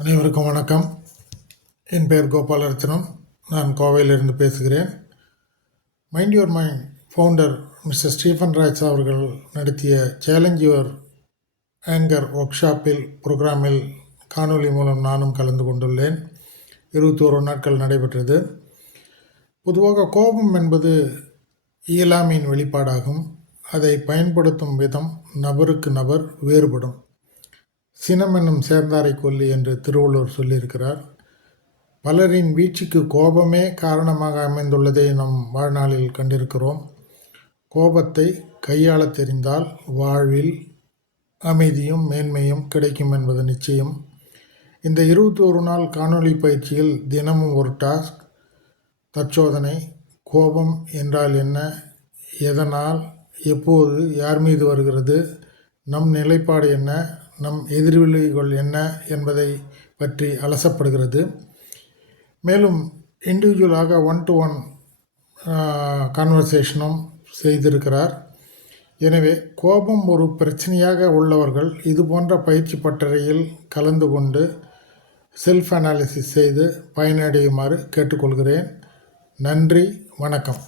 அனைவருக்கும் வணக்கம். என் பெயர் கோபாலரத்னம். நான் கோவையிலிருந்து பேசுகிறேன். Mind your mind founder mister Stephen Raj அவர்கள் நடத்திய சேலஞ்ச் யுவர் ஆங்கர் ஒர்க் ஷாப்பில் ப்ரோக்ராமில் காணொலி மூலம் நானும் கலந்து கொண்டுள்ளேன். 21 நாட்கள் நடைபெற்றது. பொதுவாக கோபம் என்பது இயலாமையின் வெளிப்பாடாகும். அதை பயன்படுத்தும் விதம் நபருக்கு நபர் வேறுபடும். சினம் என்னும் சேர்ந்தாரை கொல்லி என்று திருவள்ளுவர் சொல்லியிருக்கிறார். பலரின் வீழ்ச்சிக்கு கோபமே காரணமாக அமைந்துள்ளதை நம் வாழ்நாளில் கண்டிருக்கிறோம். கோபத்தை கையாள தெரிந்தால் வாழ்வில் அமைதியும் மேன்மையும் கிடைக்கும் என்பது நிச்சயம். இந்த 21 நாள் காணொளி பயிற்சியில் தினமும் ஒரு டாஸ்க், தற்சோதனை, கோபம் என்றால் என்ன, எதனால், எப்போது, யார் மீது வருகிறது, நம் நிலைப்பாடு என்ன, நம் எதிர்விளைவுகள் என்ன என்பதை பற்றி அலசப்படுகிறது. மேலும் இண்டிவிஜுவலாக 1-to-1 கான்வர்சேஷனும் செய்திருக்கிறார். எனவே கோபம் ஒரு பிரச்சனையாக உள்ளவர்கள் இது போன்ற பயிற்சி பட்டறையில் கலந்து கொண்டு செல்ஃப் அனாலிசிஸ் செய்து பயனடையுமாறு கேட்டுக்கொள்கிறேன். நன்றி, வணக்கம்.